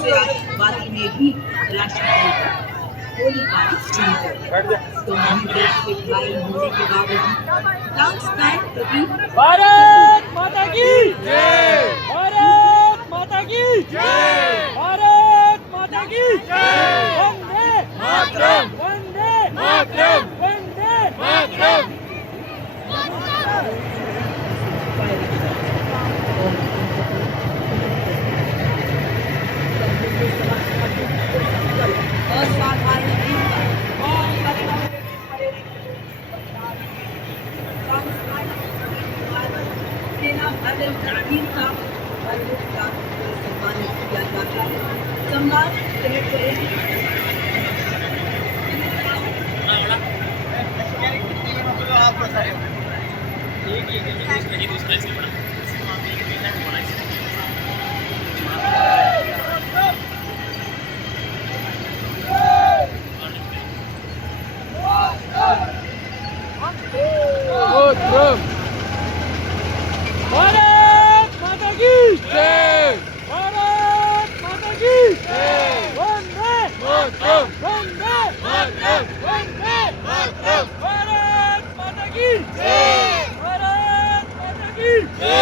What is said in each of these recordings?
से आतंकवादी ने भी राष्ट्रपति पर गोलीबारी शुरू कर दी। तो हम देश के घायल होने के बावजूद डांस बैंड प्रति भारत माता की जय, भारत माता की जय, भारत माता की जय, वंदे मातरम, वंदे मातरम, वंदे मातरम। असाधारण सेना मेडल वीरता सम्मानित किया जाता है। सम्मान भारत माता की जय, भारत माता की जय, वंदे मातरम, वंदे मातरम, वंदे मातरम, भारत माता की जय, भारत माता की जय।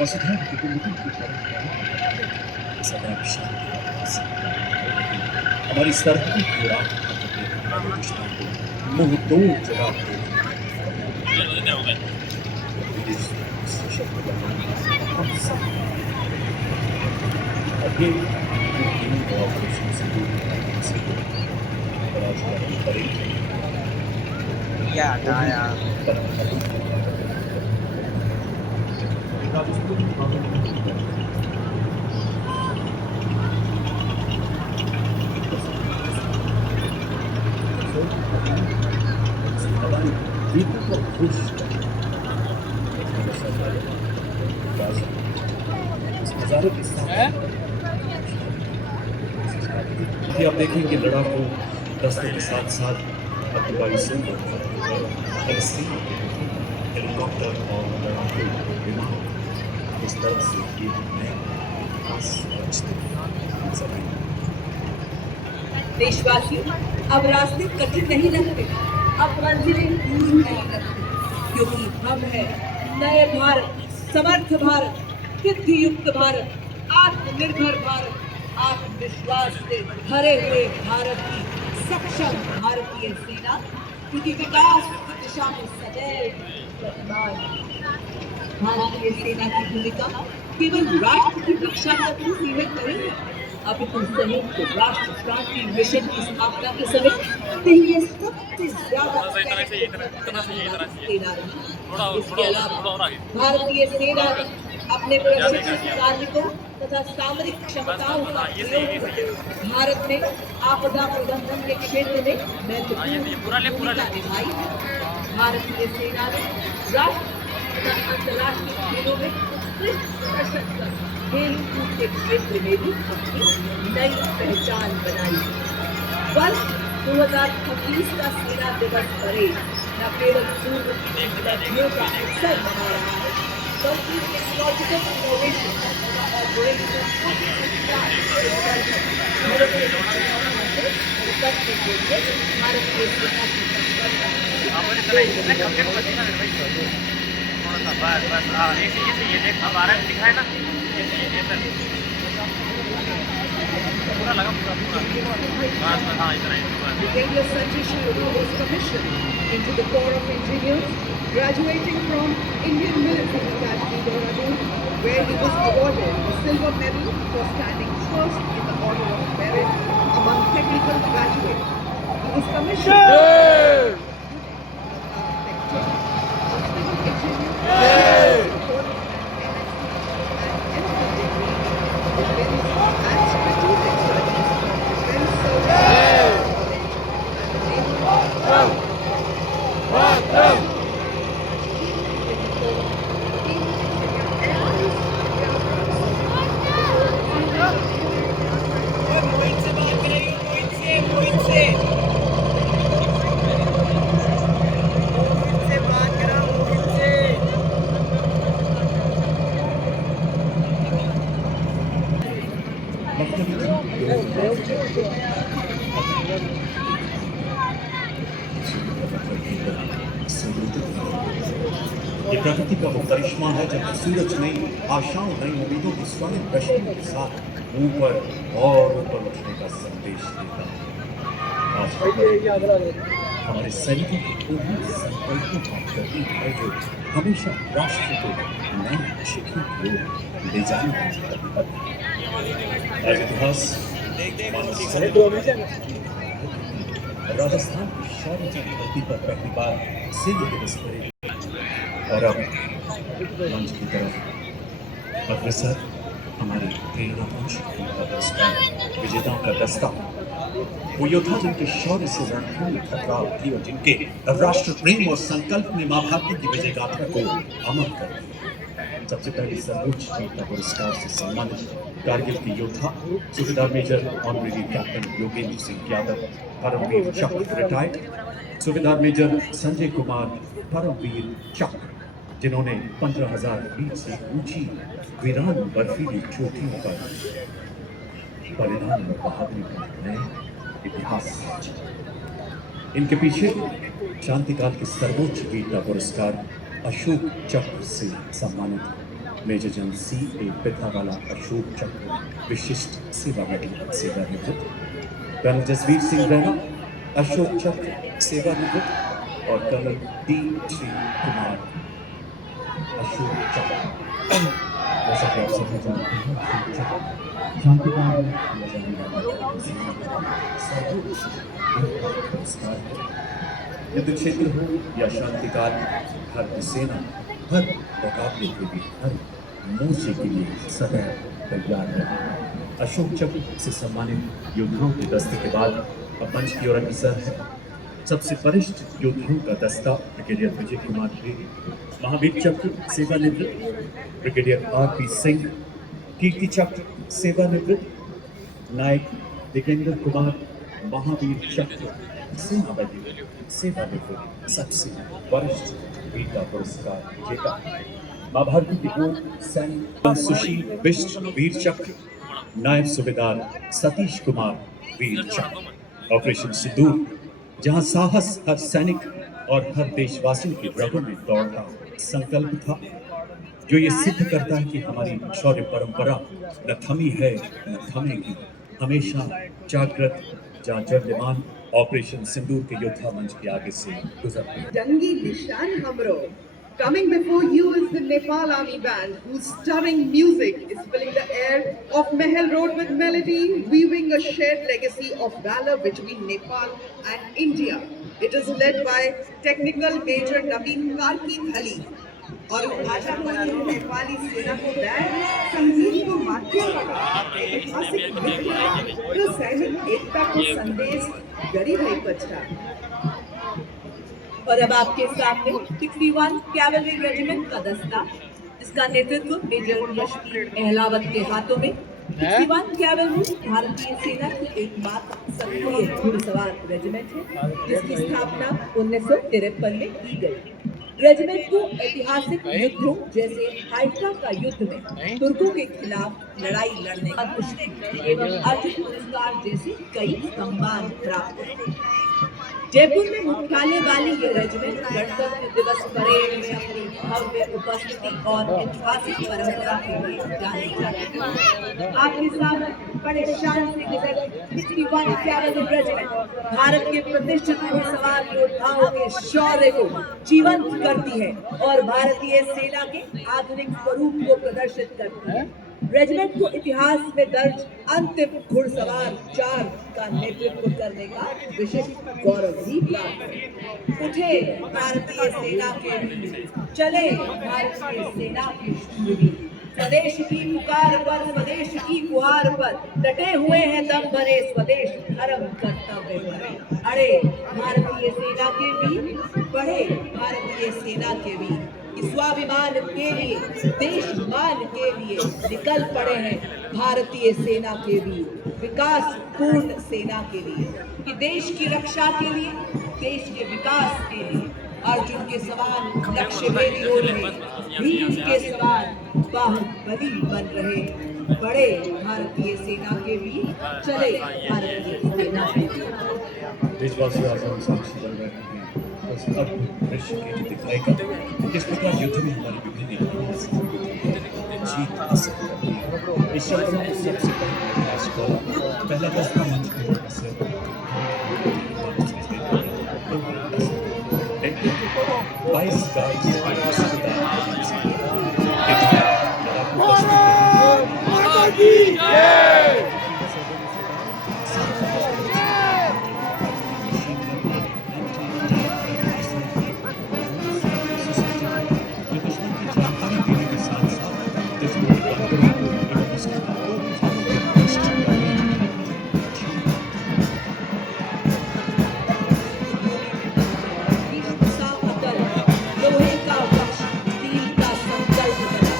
वसुधैव कुटुम्बकम की सदैव शांति हमारी सरहदी की राह दुश्मन को मुंह तोड़ जवाब दे हम सब आगे ऑपरेशन से आप देखेंगे लड़ाकू दस्तों के साथ साथ अतुवाई सेना हेलीकॉप्टर और लड़ाकू विमान इस तरह से देशवासियों, अब रास्ते कठिन नहीं लगते, अब मंजिलें दूर नहीं लगती, क्योंकि हम हैं नए भारत, समर्थ भारत, सिद्धि युक्त भारत, आत्मनिर्भर भारत, आत्मविश्वास से भरे हुए भारत की सक्षम भारतीय सेना, क्योंकि विकास की दिशा में सदैव प्रतिमान। भारतीय सेना की भूमिका केवल राष्ट्र की रक्षा तक ही सीमित नहीं है, अपितु संयुक्त राष्ट्र शांति मिशन की स्थापना के समय ये सबसे ज्यादा सेना रही। इसके अलावा भारतीय सेना ने अपने प्रशिक्षित कार्मिकों तथा सामरिक क्षमताओं का प्रयोग भारत में आपदा प्रबंधन के क्षेत्र में महत्वपूर्ण भूमिका निभाई। भारतीय सेना ने राष्ट्र तथा अंतर्राष्ट्रीय खेलों में उत्कृष्ट प्रदर्शन कर खेल कूद के क्षेत्र में भी अपनी नई पहचान बनाई। वर्ष 2026 का सेना दिवस परेड न केवल पूर्व की उपलब्धियों का अवसर बना रहा है, बल्कि टेक्नोलॉजिकल इनोवेशन भारतीय सेना की ये देख अब आ रहा है, दिख रहा है ना, पूरा लगा पूरा हाँ इधर Brigadier Sanjay Shah was commissioned into the Corps of Engineers, graduating from Indian Military Academy, Dehradun, where he was awarded the silver medal for standing first in the order of merit among technical graduates. He was commissioned. ये प्रकृति का वो करिश्मा है जब सूरज नई आशाओं नई उम्मीदों की स्वर्ण रोशनी के साथ ऊपर और ऊपर उठने का संदेश देता है। आज का पर्व हमारे सैनिकों के उन्हीं संकल्पों का प्रतीक है जो हमेशा राष्ट्र को नई शिखरों की ओर ले जाने का प्रतिबद्ध है। आज इतिहास राजस्थान की शौर्य की धरती पर पहली बार सैन्य दिवस परेड और अब मंच की तरफ अग्रसर हमारी प्रेरणा मंच का पुरस्कार विजेताओं का दस्ता, वो योद्धा जिनके शौर्य से रणभूमि में टकराव थी और जिनके राष्ट्र प्रेम और संकल्प ने मां भारती की विजय गाथा को अमर कर दिया। सबसे पहले सर्वोच्च वीरता पुरस्कार से सम्मानित कारगिल के योद्धा सूबेदार major honorary captain Yogendra Singh Yadav, Param Vir Chakra retired, सूबेदार मेजर संजय कुमार, परमवीर चक्र, जिन्होंने 15,000 फीट से ऊंची वीरान बर्फीली चोटियों पर बलिदान और बहादुरी का नए इतिहास रचा। इनके पीछे शांतिकाल के सर्वोच्च वीरता पुरस्कार अशोक चक्र से सम्मानित major general C.A. Pithawala Ashok चक्र विशिष्ट सेवा मेडल सेवानिवृत्त, कर्नल जसवीर सिंह रैना अशोक चक्र सेवानिवृत्त और कर्नल D.3. कुमार अशोक चक्र। जैसा कि आप सभी जानते हैं, अशोक चक्र शांतिकाल में किया जाने वाला सर्वोच्च वीरता पुरस्कार है। युद्ध क्षेत्र हो या शांतिकाल, भारतीय सेना हर मुकाबले के लिए, हर मोर्चे के लिए सदैव तैयार है। अशोक चक्र से सम्मानित योद्धाओं के दस्ते के बाद अब मंच की ओर अग्रसर है सबसे वरिष्ठ योद्धाओं का दस्ता ब्रिगेडियर विजय कुमार द्विवेदी, महावीर चक्र सेवानिवृत्त ब्रिगेडियर R.P. सिंह, कीर्ति चक्र सेवानिवृत्त नायक दिगेंद्र कुमार, महावीर चक्र सेना बदी सेवानिवृत्त सबसे वरिष्ठ वीरता पुरस्कार विजेता, मां भारती की ओर सैनिक सुशील बिष्ट वीर चक्र, नायब सूबेदार सतीश कुमार वीर चक्र। ऑपरेशन सिंदूर, जहां साहस हर सैनिक और हर देशवासियों के रगों में दौड़ता संकल्प था, जो ये सिद्ध करता है कि हमारी शौर्य परंपरा न थमी है न थमेगी, हमेशा जागृत जागृत्यमान। ऑपरेशन सिंदूर के योद्धा मंच के आगे से गुजरते हैं। जंगी निशान हमरो। Coming before you is the Nepal Army Band, whose stirring music is filling the air of Mahal Road with melody, weaving a shared legacy of valor between Nepal and India. It is led by Technical Major Naveen Karki Thali. और भाषा को नेपाली सेना को band संगीत को माध्यम ऐतिहासिक तो सैनिक एकता को संदेश गरीब है पछा। और अब आपके सामने 61 कैवलरी रेजिमेंट का दस्ता, जिसका नेतृत्व मेजर यशवीर अहलावत के हाथों में। 61 कैवलरी भारतीय सेना की एकमात्र सक्रिय घुड़सवार रेजिमेंट है, जिसकी स्थापना 1953 में की गई। रेजिमेंट को ऐतिहासिक युद्धों जैसे हाइड्रा का युद्ध में तुर्कों के खिलाफ लड़ाई लड़ने का पुष्टि एवं अर्जुन पुरस्कार जैसे कई सम्मान प्राप्त हुए। जयपुर में मुख्यालय वाली ये रेजिमेंट गणतंत्र दिवस परेड में अपनी भव्य उपस्थिति और ऐतिहासिक परंपरा के लिए जानी जाती है। आपके सामने बड़े शान से गुजरती 61 कैवलरी रेजिमेंट भारत के प्रतिष्ठित घुड़सवार योद्धाओं के शौर्य को जीवंत करती है और भारतीय सेना के आधुनिक स्वरूप को प्रदर्शित करती है। रेजिमेंट को इतिहास में दर्ज अंतिम घुड़सवार 4 का नेतृत्व करने का विशिष्ट गौरव भी प्राप्त है। उठे भारतीय सेना के वीर, चले भारतीय सेना के शूरवीर, स्वदेश की पुकार पर स्वदेश की गुहार पर डटे हुए हैं दम भरे स्वदेश धर्म कर्तव्य पर। अरे भारतीय सेना के वीर, बढ़े भारतीय सेना के वीर, स्वाभिमान के लिए देशमान के लिए निकल पड़े हैं भारतीय सेना के वीर, विकास पूर्ण सेना के लिए, कि देश की रक्षा के लिए, देश के विकास के लिए अर्जुन के समान लक्ष्य भेदी हो रहे, भीम के समान बाहुबली बन रहे बड़े भारतीय सेना के वीर चले भारतीय सेना के देशवासियों आज हम साक्षी बन रहे हैं बस अद्भुत दृश्य के जो दिखाएगा किस प्रकार युद्ध में हमारी विभिन्न इकाइयां जीत हासिल करती है। इस शब्द में सबसे पहला दस्ता मंच के ऊपर से 22 लोहे का वक्ष स्टील का संकल्प बना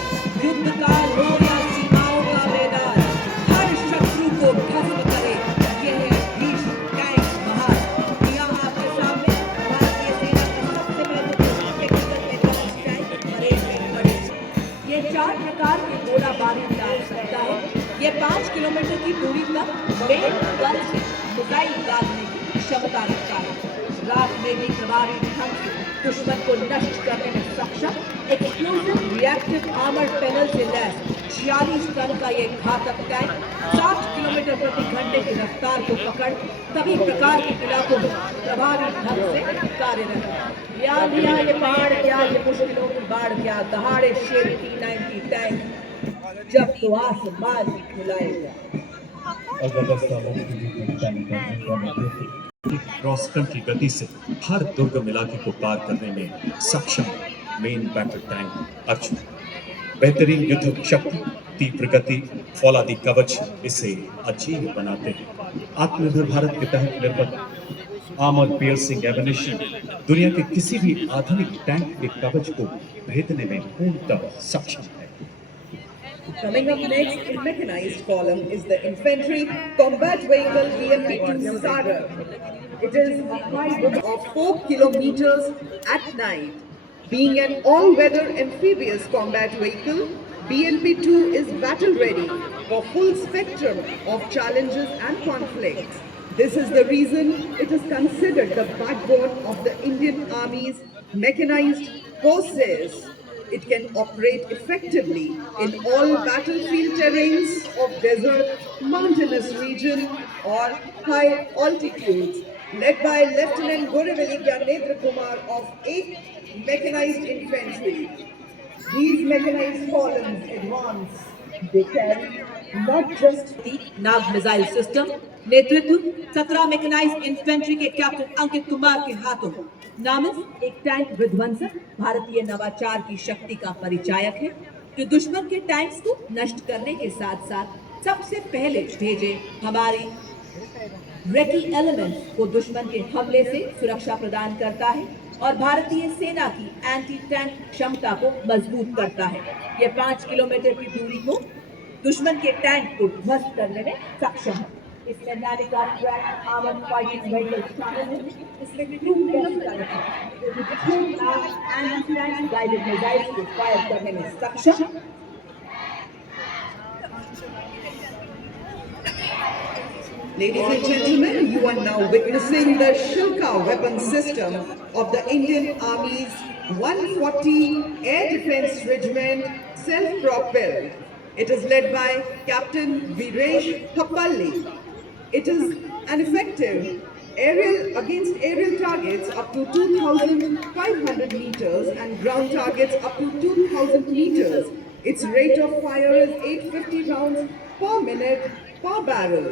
युद्ध का लोया सीमाओं का मैदान हर शत्रु को भस्म करे यह है भीष्म टैंक महान। यहाँ आपके सामने भारतीय सेना के सबसे महत्वपूर्ण टेक्निकल टैंक परेड में खड़े हैं। ये 4 प्रकार के गोला बारूद डाल सकता है। ये 5 किलोमीटर की दूरी तक मेन गन से मिसाइल दागने की क्षमता रखता है। रात में भी प्रभावी ढंग से दुश्मन को नष्ट करने में सक्षम एक्सप्लोसिव रिएक्टिव आर्मर पैनल से लैस 46 टन का ये घातक टैंक 60 किलोमीटर प्रति घंटे की रफ्तार को पकड़ सभी प्रकार के इलाकों में प्रभावी ढंग से कार्यरत है। याद दिया ये पहाड़ क्या, ये मुश्किलों की बाढ़ क्या, दहाड़े शेर T90 टैंक जब तो आसमान ही खुलाएगा। अगर दस्ता क्रॉस कंट्री गति से हर दुर्गम इलाके को पार करने में सक्षम मेन बैटल टैंक अर्जुन बेहतरीन युद्ध शक्ति, तीव्र गति, फौलादी कवच इसे अजीब बनाते हैं। आत्मनिर्भर भारत के तहत निर्मित आर्मर पियर्सिंग एमिनिशन दुनिया के किसी भी आधुनिक टैंक के कवच को भेदने में पूर्णतः सक्षम है। Coming up next in mechanized column is the infantry combat vehicle BMP-2 Sagar. It is a hybrid of 4 kilometers at night. Being an all-weather amphibious combat vehicle, BMP-2 is battle-ready for full spectrum of challenges and conflicts. This is the reason it is considered the backbone of the Indian Army's mechanized forces. It can operate effectively in all battlefield terrains of desert, mountainous region or high altitudes. Led by Lieutenant Goraveli Gyanendra Kumar of 8th Mechanized Infantry. These mechanized columns advance. They carry not just the Nag missile system, नेतृत्व 17 mechanised infantry के captain Ankit Kumar के हाथों नामित एक tank विध्वंसक भारतीय नवाचार की शक्ति का परिचायक है, जो दुश्मन के टैंक्स को नष्ट करने के साथ साथ सबसे पहले भेजे हमारी रेकी एलिमेंट्स को दुश्मन के हमले से सुरक्षा प्रदान करता है और भारतीय सेना की एंटी टैंक क्षमता को मजबूत करता है। यह 5 किलोमीटर की दूरी को दुश्मन के टैंक को ध्वस्त करने में सक्षम है। इसमें Nainika track armoured fighting vehicle शामिल है। इसमें क्रू बेस्ट है जो एंटी टैंक गाइडेड मिसाइल्स को फायर करने में सक्षम। Ladies and gentlemen, you are now witnessing the Shilka weapon system of the Indian Army's 140 Air Defence Regiment, self-propelled. It is led by Captain Viresh Thapalli. It is an effective aerial targets up to 2,500 meters and ground targets up to 2,000 meters. Its rate of fire is 850 rounds per minute per barrel.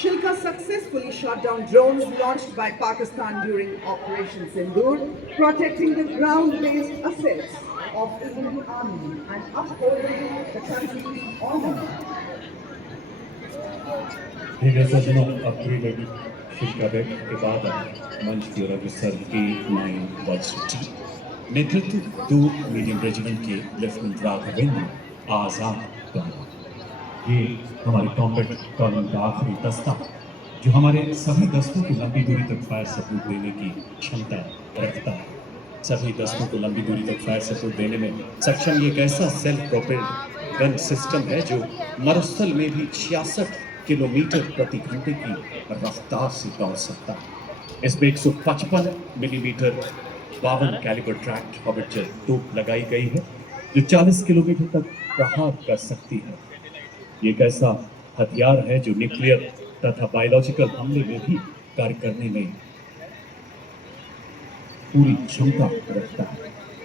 Shilka successfully shot down drones launched by Pakistan during Operation Sindoor, protecting the ground-based assets of Indian Army and upholding the country's honor. ठीक है सज्जनों, upgraded शिल्का bag के बाद मंच की ओर अग्रसर K9 नेतृत्व 2 medium regiment के लेफ्टिनेंट राघवेंद्र आजाद का। ये हमारे कॉम्बैट कॉलम का आखिरी दस्ता जो हमारे सभी दस्तों की लंबी दूरी तक फायर सपोर्ट देने की क्षमता रखता है। सभी दस्तों को लंबी दूरी तक फायर सपोर्ट देने में सक्षम ये एक ऐसा सेल्फ प्रोपेल्ड गन सिस्टम है जो मरुस्थल में भी 66 किलोमीटर प्रति घंटे की रफ्तार से दौड़ सकता है। इसमें 155 मिलीमीटर 52 कैलिबर ट्रैक्ड हॉबिटर तोप लगाई गई है जो 40 किलोमीटर तक प्रहार कर सकती है। ये एक ऐसा हथियार है जो न्यूक्लियर तथा बायोलॉजिकल हमले में भी कार्य करने में पूरी क्षमता रखता है।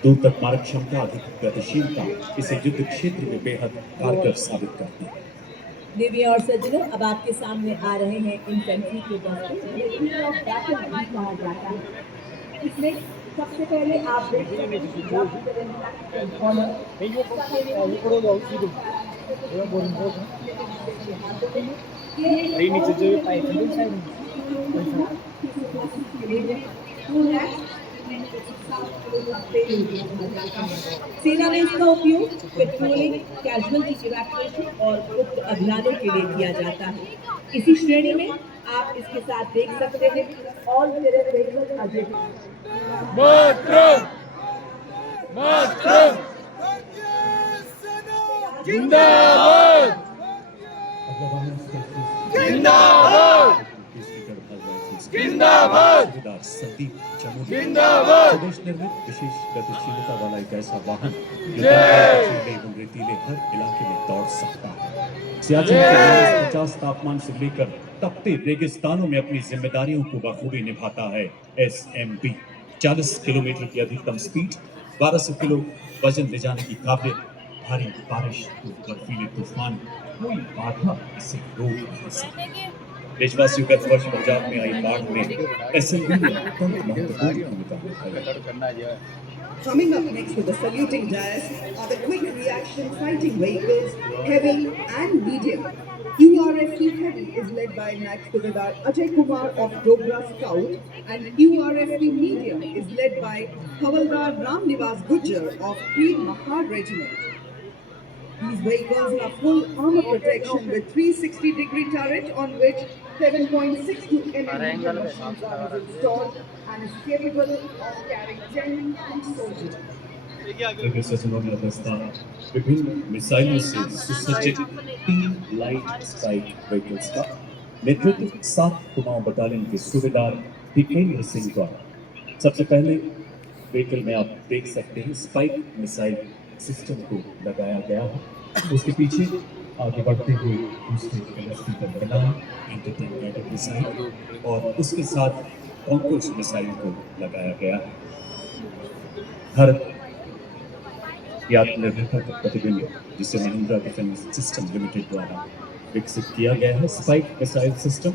दूर तक मारक क्षमता, अधिक गतिशीलता इसे युद्ध क्षेत्र में बेहद कारगर साबित करती है। देवी और सज्जनों, अब आपके सामने आ रहे हैं इन्फेंट्री के दस्ते, जिन्हें ऑफ बैटल भी कहा जाता है। इसमें सबसे पहले आप देख रहे सेना में इसका उपयोग पेट्रोलिंग, कैजुअल्टी इवैक्यूएशन और गुप्त अभियानों के लिए किया जाता है। इसी श्रेणी में आप इसके साथ देख सकते हैं ऑल टेरर व्हीकल अजय जिंदाबाद जिंदाबाद जिंदाबाद संदीप चमोली जिंदाबाद स्वदेश निर्मित विशेष गतिशीलता वाला एक ऐसा वाहन जो एवं रेतीले हर इलाके में दौड़ सकता है। सियाचिन के -50 तापमान से लेकर तपते रेगिस्तानों में अपनी जिम्मेदारियों को बखूबी निभाता है। SMB 40 किलोमीटर की अधिकतम स्पीड, 1200 किलो वजन ले जाने की काबिलियत, भारी बारिश, बर्फीले तूफान, कोई बाधा इसे रोक नहीं सकती। देशवासियों का वर्ष पंजाब में आई बाढ़ में SMB ने अत्यंत महत्वपूर्ण भूमिका निभाई। Coming up next to the saluting dais are the quick reaction fighting vehicles, heavy and medium. URSV Heavy is led by Max Subedar Ajay Kumar of Dogra Scout, and URSV Medium is led by Havaldar Ram Nivas Gujjar of Queen Mahar Regiment. These vehicles have full armor protection with 360-degree turret on which 7.62 mm machine gun is installed and is capable of carrying 10 soldiers. विभिन्न मिसाइलों से सुसज्जित 3 light strike vehicles का नेतृत्व 7 Kumaon battalion के सूबेदार दीपेंद्र सिंह द्वारा। सबसे पहले व्हीकल में आप देख सकते हैं स्पाइक मिसाइल सिस्टम को लगाया गया है। उसके पीछे आगे बढ़ते हुए दूसरे कैलेस्ट्री का मिलान एंटी-टैंक मिसाइल और उसके साथ कॉन्कोर्स मिसाइल को लगाया गया है। भारत की आत्मनिर्भरता का प्रतिबिंब जिसे महिंद्रा डिफेंस सिस्टम लिमिटेड द्वारा विकसित किया गया है। स्पाइक मिसाइल सिस्टम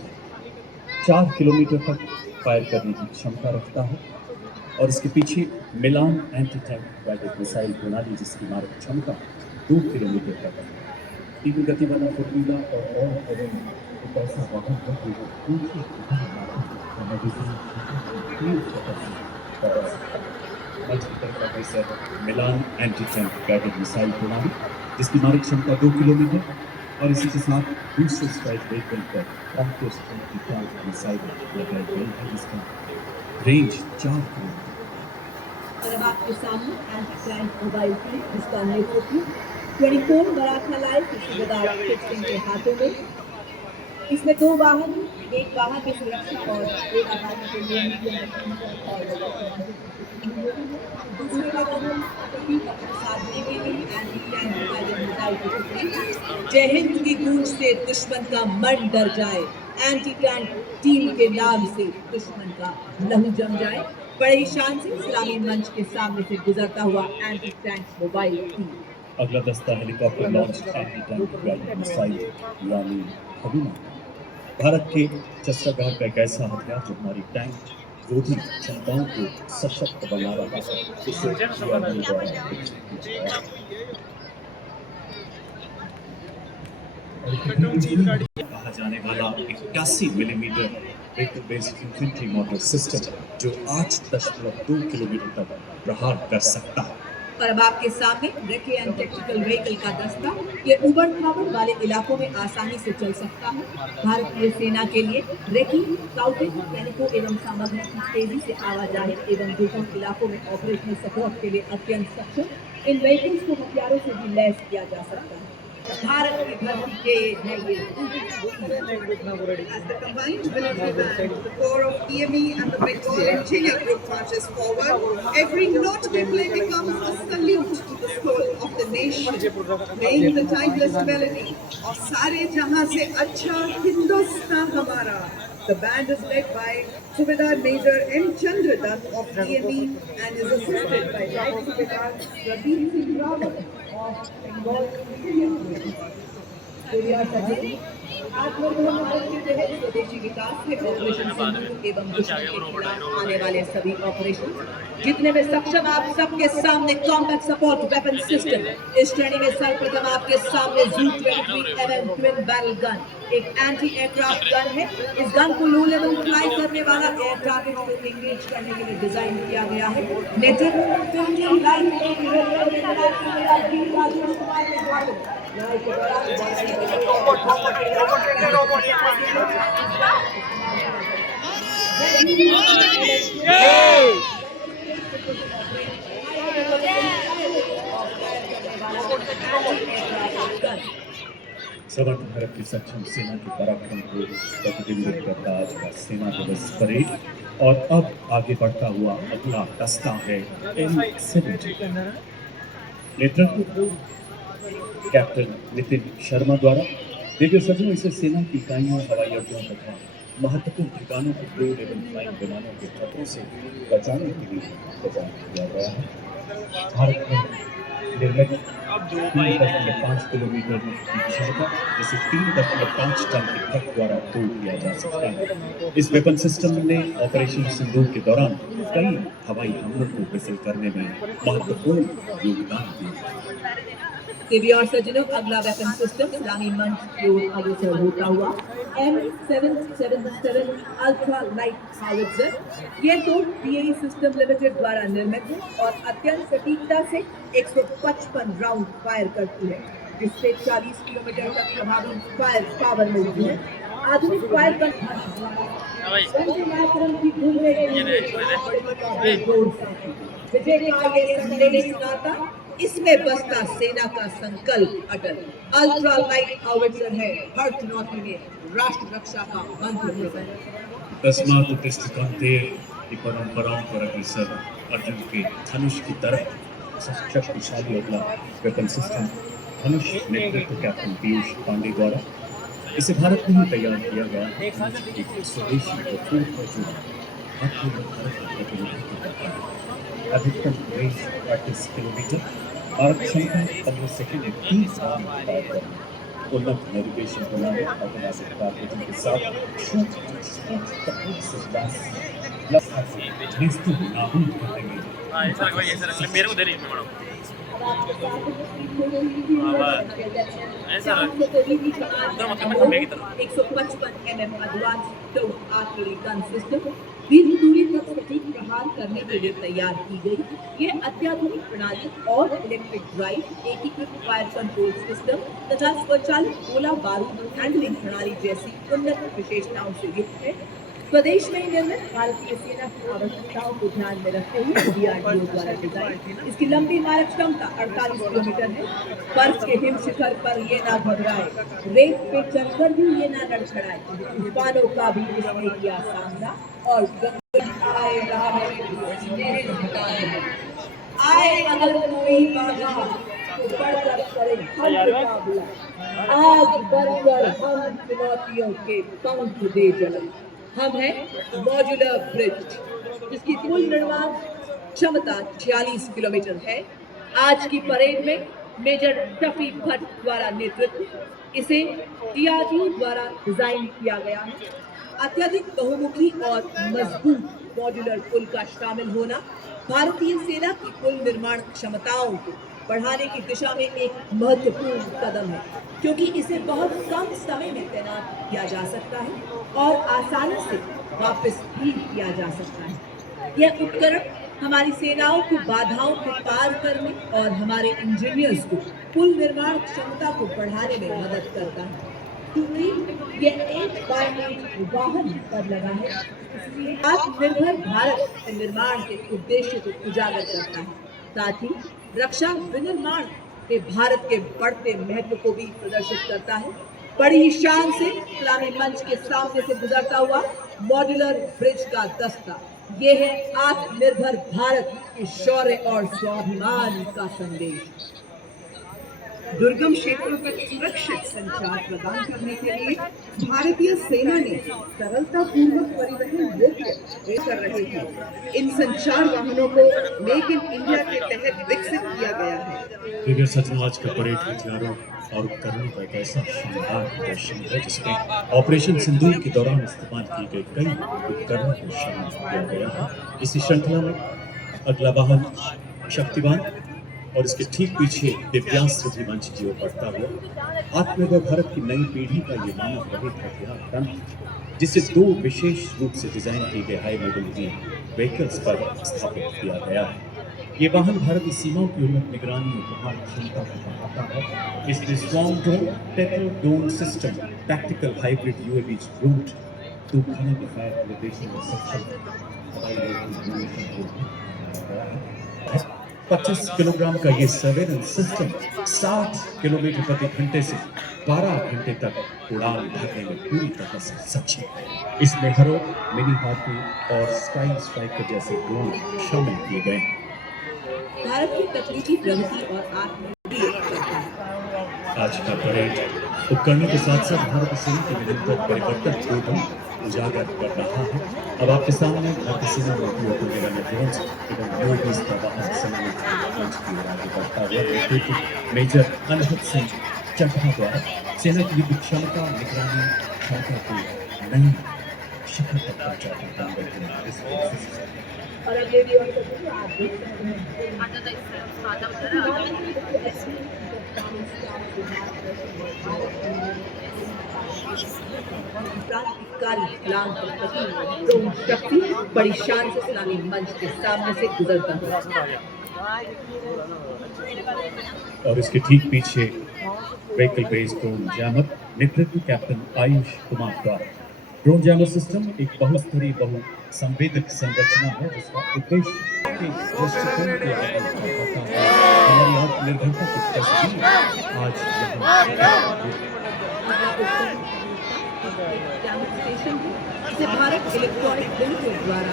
4 किलोमीटर तक फायर करने की क्षमता रखता है और इसके पीछे मिलान एंटी टैंक गाइडेड मिसाइल प्रणाली जिसकी मारक क्षमता 2 किलोमीटर तक है। तीव्र गति वाला फुर्तीला और एक ऐसा वाहन है जो मिलान एंटी टैंक गाइडेड मिसाइल प्रणाली जिसकी मारक क्षमता 2 किलोमीटर और इसी के साथ दूसरे स्ट्राइक व्हीकल पर कॉन्कोर्स एंटी टैंक मिसाइल लगाई गई है जिसका रेंज 4 किलोमीटर। और अब आपके सामने एंटी टैंक मोबाइल की जिसका नेतृत्व 24 मराठा लाइव सूबेदार सिंह के हाथों में। इसमें 2 वाहन, एक वाहन की सुरक्षा और एक वाहन के लिए दूसरे वाहन साधने के लिए एंटी टैंक मोबाइल मिसाइल की टुकड़ी। जय हिंद की गूंज से दुश्मन का मन डर जाए, एंटी टैंक टीम के नाम से दुश्मन का लहू जम जाए। बड़े ही शान से इस्लामी मंच के सामने से गुजरता हुआ एंटी टैंक मोबाइल टीम। अगला दस्ता helicopter launch anti tank guided missile यानी हबीना। भारत के शस्त्रागार का एक ऐसा हथियार जो हमारी टैंक रोधी क्षमताओं को सशक्त बना रहा है। कहा जाने वाला 81 millimetre vehicle based infantry motor system जो 8.2 किलोमीटर तक प्रहार कर सकता है। और अब आपके सामने रेकी एंड टेक्टिकल व्हीकल का दस्ता ये उबड़ खाबड़ वाले इलाकों में आसानी से चल सकता है। भारतीय सेना के लिए रेकी स्काउटिंग, सैनिकों एवं सामग्री की तेजी से आवाजाही एवं दुर्गम इलाकों में ऑपरेशनल सपोर्ट के लिए अत्यंत सक्षम इन व्हीकल्स को हथियारों से भी लैस किया जा सकता है। भारत की धरती के है ये। As the combined military band, the corps of EME and the Bengal Interior Group marches forward, every note they play becomes a salute to the soul of the nation, playing the timeless melody of Sare Jahan Se Acha Hindustan Hamara. The band is led by Subedar Major M. Chandradutt of EME and is assisted by Right Subedar Pradeep Singh Rawat of Bengal Interior Group. आत्मनिर्भर भारत के तहत स्वदेशी विकास में operation सिंदूर एवं दुश्मन के खिलाफ आने वाले सभी ऑपरेशन जितने में सक्षम आप सबके सामने कॉम्बैट सपोर्ट वेपन सिस्टम। इस श्रेणी में सर्वप्रथम आपके सामने ZU-23 mm twin barrel gun एक एंटी एयरक्राफ्ट गन है। इस गन को लो लेवल फ्लाई करने वाला एयर टारगेट को एंगेज करने के लिए डिजाइन किया गया है। नेतृत्व लाइन समर्थ भारत की सक्षम सेना के पराक्रम को प्रतिबिंबित करता आज का सेना दिवस परेड। और अब आगे बढ़ता हुआ अगला दस्ता है M70। नेतृत्व कैप्टन नितिन शर्मा द्वारा। देखिए सचिव, इसे सेना की इकाइयों, हवाई अड्डों तथा महत्वपूर्ण ठिकानों को क्रू एवं फ्लाइंग विमानों के खतरों से बचाने के लिए डिजाइन किया गया है। भारत में निर्मित 3.5 किलोमीटर की क्षमता, जिसे 3.5 टन के ट्रक द्वारा तोड़ दिया जा सकता है। इस वेपन सिस्टम ने ऑपरेशन सिंदूर के दौरान कई हवाई हमलों को विफल करने में महत्वपूर्ण योगदान दिया। देवी और सज्जनों, अगला वेपन सिस्टम सलामी मंच की ओर अग्रसर होता हुआ M777 अल्ट्रा लाइट हाउवित्जर। ये तो BAE सिस्टम लिमिटेड द्वारा निर्मित है और अत्यंत सटीकता से 155 राउंड फायर करती है, जिससे 40 किलोमीटर तक प्रभावी फायर पावर मिलती है। आधुनिक फायर की विजय का ये संदेश सुनाता, इसमें बसता सेना का संकल्प अटल। अल्ट्रा लाइट हाउवित्जर है हर चुनौती में राष्ट्र रक्षा का मंत्र। तस्मात् उत्तिष्ठ कौन्तेय की परंपराओं पर अग्रसर अर्जुन के धनुष की तरह शक्तिशाली अगला वेपन सिस्टम धनुष नेतृत्व कैप्टन पीयूष पांडे द्वारा। इसे भारत में ही तैयार किया गया है। एक स्वदेशी और जो प्रतिनिधित्व करता है। अधिकतम रेंज 35 किलोमीटर, मारक क्षमता 15 सेकंड में 30 राउंड फायर करना, उन्नत नेविगेशन प्रणाली, ऑटोमेटिक टारगेटिंग के साथ तकनीक से नाबूद कर देंगे। ऐसा 155 mm advance Tov artillery gun system दीर्घ दूरी तक सटीक प्रहार करने के लिए तैयार की गई। ये अत्याधुनिक प्रणाली और इलेक्ट्रिक ड्राइव, एकीकृत फायर कंट्रोल सिस्टम तथा स्वचालित गोला बारूद हैंडलिंग प्रणाली जैसी उन्नत विशेषताओं से युक्त है। स्वदेश में निर्मित भारतीय सेना की आवश्यकताओं को ध्यान में रखते हुए DRDO द्वारा डिजाइन। इसकी लंबी मारक क्षमता 48 किलोमीटर है। बर्फ के हिम शिखर पर ये ना घबराए, रेत पे चढ़कर भी ये ना लड़खड़ाए, तूफानों का भी इसने किया सामना और आए अगर कोई बाधा तो बढ़कर करे आज बढ़कर हम चुनौतियों के पंख दे जले। हम हैं मॉड्यूलर ब्रिज, जिसकी कुल निर्माण क्षमता 46 किलोमीटर है। आज की परेड में मेजर टफी भट्ट द्वारा नेतृत्व इसे DRDO द्वारा डिजाइन किया गया है। अत्यधिक बहुमुखी और मजबूत मॉड्यूलर पुल का शामिल होना भारतीय सेना की कुल निर्माण क्षमताओं को बढ़ाने की दिशा में एक महत्वपूर्ण कदम है, क्योंकि इसे बहुत कम समय में तैनात किया जा सकता है और आसानी से वापस भी किया जा सकता है। यह उपकरण हमारी सेनाओं को बाधाओं को पार करने और हमारे इंजीनियर्स को पुल निर्माण क्षमता को बढ़ाने में मदद करता है, क्योंकि यह 8x8 वाहन पर लगा है, इसलिए आत्मनिर्भर भारत के निर्माण के उद्देश्य को उजागर करता है। साथ ही रक्षा विनिर्माण के भारत के बढ़ते महत्व को भी प्रदर्शित करता है। बड़ी ही शान से सलामी मंच के सामने से गुजरता हुआ मॉड्यूलर ब्रिज का दस्ता, ये है आत्मनिर्भर भारत के शौर्य और स्वाभिमान का संदेश। दुर्गम क्षेत्रों तक सुरक्षित संचार प्रदान करने के लिए भारतीय सेना ने सरलता पूर्वक परिवहन योग्य कर रहे हैं। इन संचार वाहनों को मेक इन इंडिया के तहत विकसित किया गया है। प्रिय सज्जनों, आज का परेड हथियारों और उपकरणों का एक ऐसा शानदार प्रदर्शन है जिसमें ऑपरेशन सिंदूर के दौरान इस्तेमाल किए गए कई उपकरणों को शामिल किया गया है। इसी श्रृंखला में अगला वाहन शक्तिवान और इसके ठीक पीछे दिव्यांश भी मंच की ओर बढ़ता हुआ आत्मनिर्भर भारत की नई पीढ़ी का ये मानव रहित हथियार तंत्र, जिसे 2 विशेष रूप से डिजाइन किए गए हाई मोबिलिटी व्हीकल्स पर स्थापित किया गया है। ये वाहन भारतीय सीमाओं की उन्नत निगरानी और प्रभाव क्षमता को बढ़ाता है। इसमें स्ट्रॉन्ग ड्रोन, टेट्रोड्रोन system, tactical hybrid UAV route, तूफानी फायर कैलिब्रेशन और सक्षम हवाई रोड 25 किलोग्राम का ये सर्वेलेंस सिस्टम 60 किलोमीटर प्रति घंटे से 12 घंटे तक उड़ान भरने में पूरी तरह से सक्षम है। इसमें हरो, मिनी हाथी और स्काई स्ट्राइकर जैसे ड्रोन शामिल किए गए हैं। भारत की तकनीकी प्रगति और आत्मनिर्भर आज का परेड उपकरणों के साथ साथ भारतीय सेना के निरंतर परिवर्तन को भी उजागर कर रहा है। अब आपके सामने भारतीय सेना में उपयोग होने वाले ड्रोन्स एवं यूएवीज का वाहन सम्मिलित मंच की ओर आगे बढ़ता हुआ नेतृत्व मेजर अनहद सिंह चड्ढा द्वारा सेना की युद्ध क्षमता, निगरानी क्षमता को नई शिखर तक पहुंचाने का और अब ये भी और आप देख सकते क्रांतिकारी प्लान ड्रोन शक्ति बड़ी शान से सलामी मंच के सामने से गुजरता है और इसके ठीक पीछे व्हीकल बेस्ड ड्रोन जैमर नेतृत्व कैप्टन आयुष कुमार द्वारा। ड्रोन जैमर सिस्टम एक बहुस्तरीय बहुसंवेदक संरचना है जिसका उद्देश्य के दृष्टिकोण के हमारी आत्मनिर्भरता की तस्वीर आज स्टेशन जिसे भारत इलेक्ट्रॉनिक लिंक द्वारा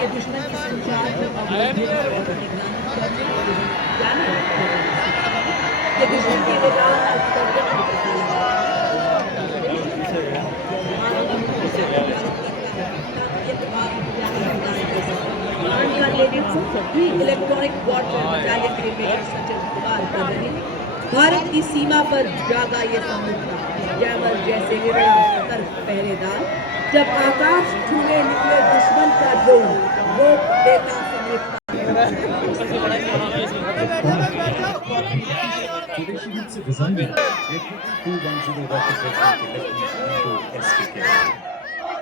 ये दुश्मन के संचार ये दुश्मन के इलेक्ट्रॉनिक वॉरफेयर बटालियन के मेजर सचिन कुमार कर रहे हैं। भारत की सीमा पर जागा ये समुद्र जैमर जैसे सतर्क पहरेदार, जब आकाश छूने निकले दुश्मन का ड्रोन रोक देता समृद्ध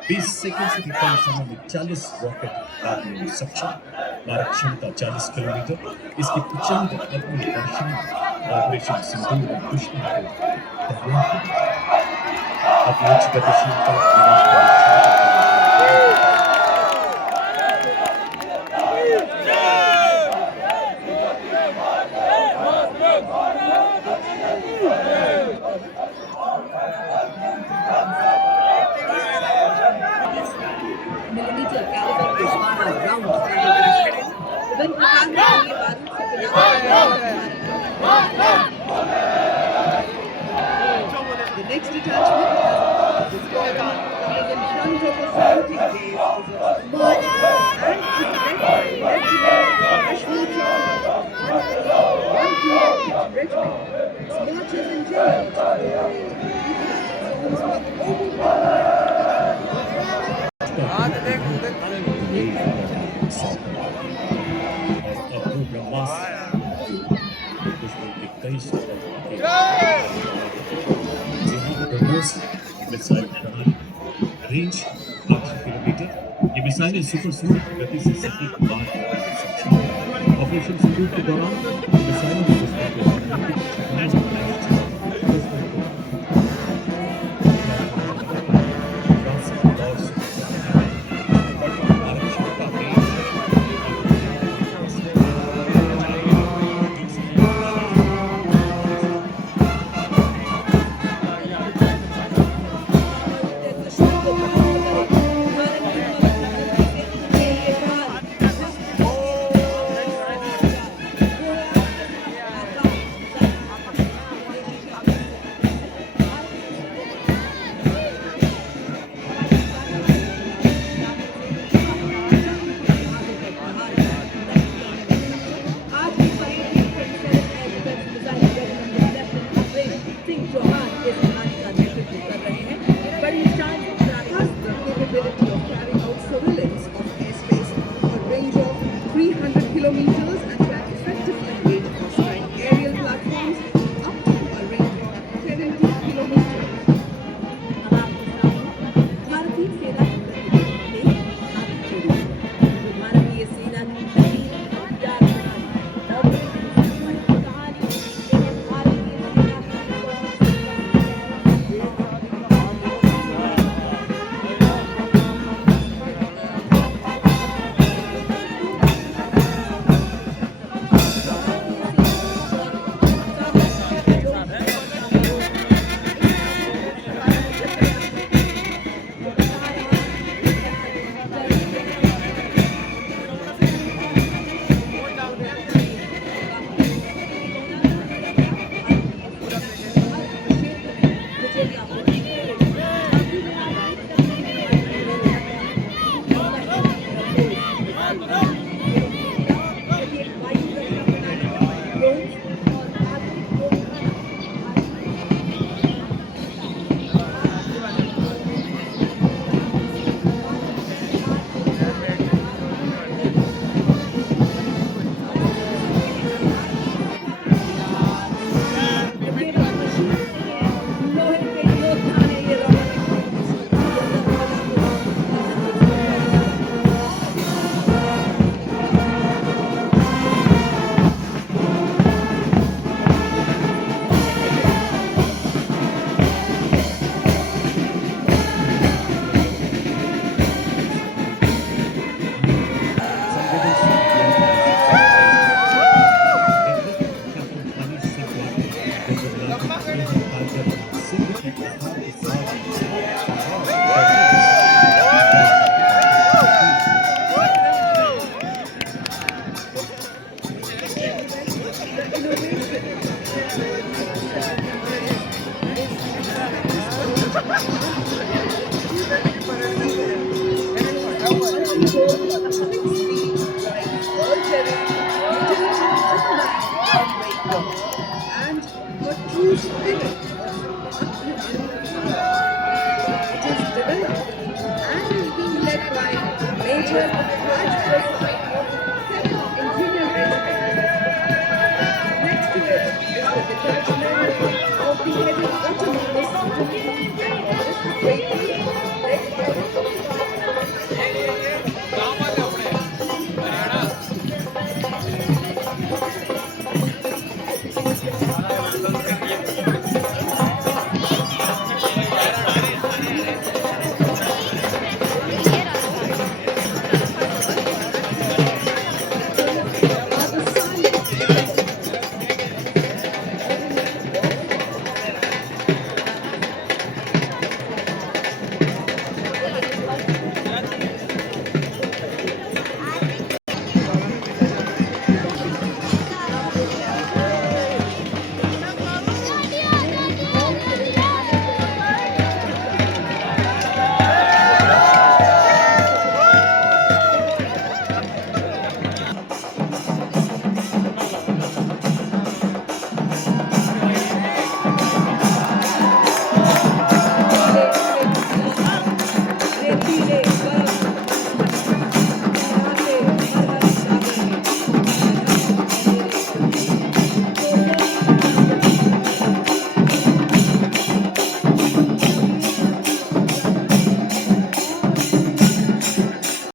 20 सेकंड से कम समय में 40 रॉकेट दागने में सक्षम। भारत क्षमता 40 किलोमीटर। इसकी 95 अपनी वर्षण ऑपरेशन सिंदूर में दुश्मन को अपनी उच्च गतिशीलता मिलीमीटर कैलिबर के 12 राउंड विभिन्न प्रकार के ये बारूद से The next detachment has a squadron coming in front of the saluting gaze is a small and is led by Lieutenant Ashwini Chowdhury, 128th Regiment. Its marches in January missile range 8 kilometre ये मिसाइलें supersonic गति से सटीक वार करने में सक्षम हैं। Operation सिंदूर के दौरान मिसाइलों के दुश्मन के रणनीतिक ठिकाने पर बनाए दुश्मन को फ्रांस के दौर से भारत क्षमता में kilometers and can effectively engage Australian aerial platforms up to a range of 70 kilometers. भारतीय सेना की प्रतिनिधि ने हाथ जोड़ी। भारतीय सेना की पहली हथियार प्रणाली ऑपरेशन सिंदूर की कहानी भारतीय And a true spirit of it is developed and is being led by Major Raj Prasad of 7th Engineer Regiment. Next to it is the detachment of the Heavy Automatic